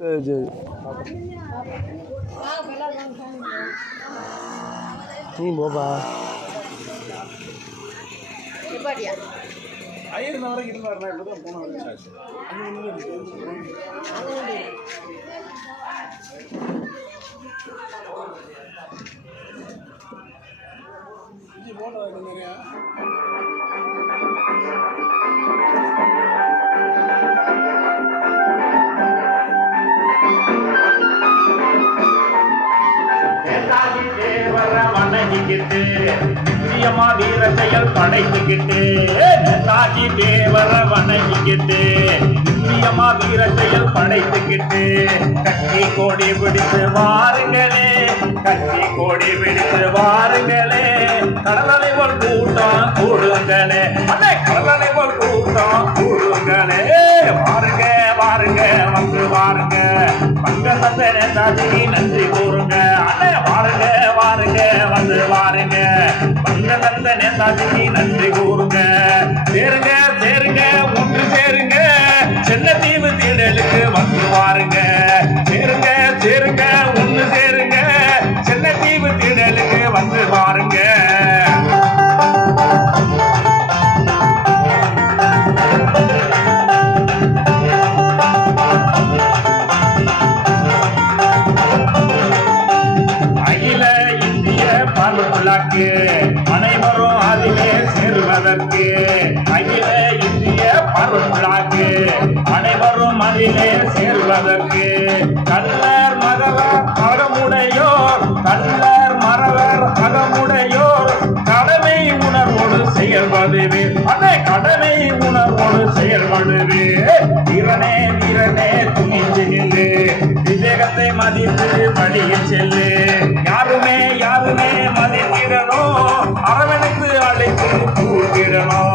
சரி நீ போப்பா ஐயர் வரைக்கும் இருந்தாருன்னா இப்பதான் போன வரைக்கும் போன நிறையா வணங்கிக்கிட்டு நிச்சயமா வீர செயல் படைத்துக்கிட்டு நேதாஜி தேவர வணங்கிக்கிட்டு நிச்சயமா வீர செயல் படைத்துக்கிட்டு கட்சி கோடி பிடித்து வாருங்களே கட்சி கோடி பிடித்து வாருங்களே கடலலைவல் கூட்டம் கூடுங்களே அண்ணே கடலலைவல் கூட்டம் கூடுங்களே வாருங்க வாருங்க வந்து வாருங்க பங்க தந்த நேதாஜி நன்றி கூறுங்க அண்ணே வாருங்க வாருங்க வந்து வாருங்க பங்க தந்த நேதாஜி நன்றி கூறுங்க சேருங்க சேருங்க ஒன்று சேருங்க சென்னத்தீவு தேடலுக்கு வந்து வாருங்க சேருங்க சேருங்க ஒன்று சேருங்க சென்னத்தீவு தேடலுக்கு வந்து வாருங்க அனைவரும் அதிலே சேருவதற்கு அகில இந்திய பருளாக்கு அனைவரும் அதிலே சேருவதற்கு கல்லர் மறவர் அகமுடையோர் கல்லர் மறவர் அகமுடையோர் கடமை உணர்வோடு செயல்படுவே அதே கடமை உணர்வோடு செயல்படுவே வீரனே வீரனே துணிந்து நில்லு விவேகத்தை மதித்து வழியில் செல்லு யாருமே யாருமே மதித்திடணும் அரவணைத்து அழைத்து கூட்டிடணும்